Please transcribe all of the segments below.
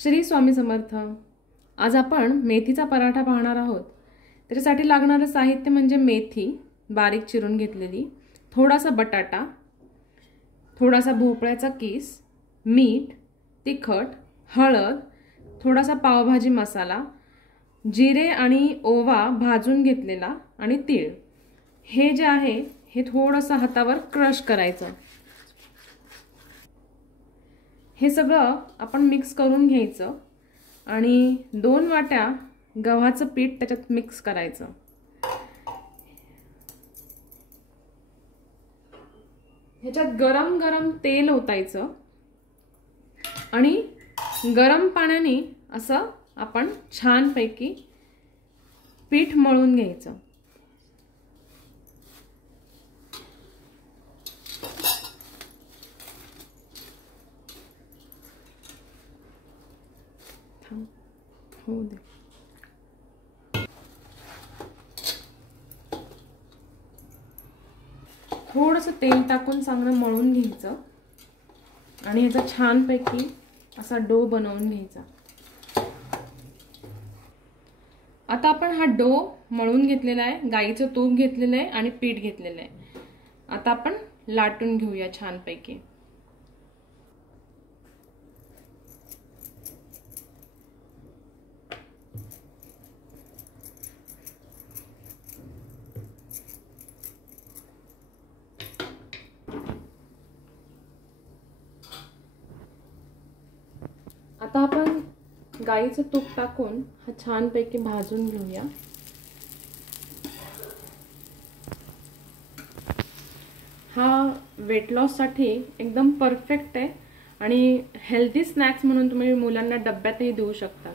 श्री स्वामी समर्थ। आज आपण मेथीचा पराठा पाहणार आहोत। त्याच्यासाठी लागणारे साहित्य म्हणजे मेथी बारीक चिरून घेतलेली, थोडासा बटाटा, थोडासा भोपळ्याचा किस, मीठ, तिखट, हळद, थोडासा पावभाजी मसाला, जिरे आणि ओवा भाजून घेतलेला आणि तीळ। हे जे आहे हे थोडंसं हातावर क्रश करायचं। हे सगळं आपण मिक्स करून घ्यायचं आणि 2 वाट्या गव्हाचं पीठ त्याच्यात मिक्स करायचं। ह्याच्यात गरम गरम तेल ओतायचं आणि गरम पाण्याने असं आपण छानपैकी पीठ मळून घ्यायचं। हो दे। थोडंसं तेल टाकून चांगलं मळून घ्यायचं आणि ह्याचा छानपैकी असा डो बनवून घ्यायचा। आता आपण हा डो मळून घेतलेला आहे, गाईचं तूप घेतलेलं आहे आणि पीठ घेतलेलं आहे। आता आपण लाटून घेऊया छानपैकी। आता आपण गाईचं तूप टाकून हा छानपैकी भाजून घेऊया। हा वेट लॉस साठी एकदम परफेक्ट आहे आणि हेल्दी स्नॅक्स म्हणून तुम्ही मुलांना डब्यातही देऊ शकता।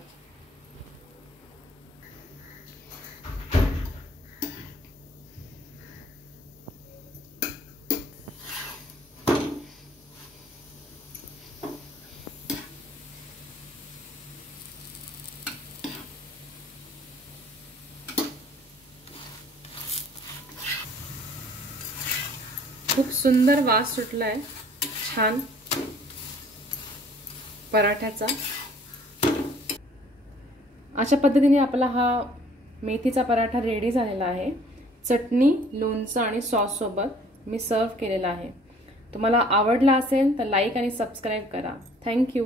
खूप सुंदर वास सुटलाय छान पराठ्याचा। अशा पद्धतीने आपला हा मेथीचा पराठा रेडी झालेला आहे। चटणी, लोणचं आणि सॉस सोबत मी सर्व केलेला आहे। तुम्हाला आवडला असेल तर लाईक आणि सबस्क्राइब करा। Thank you.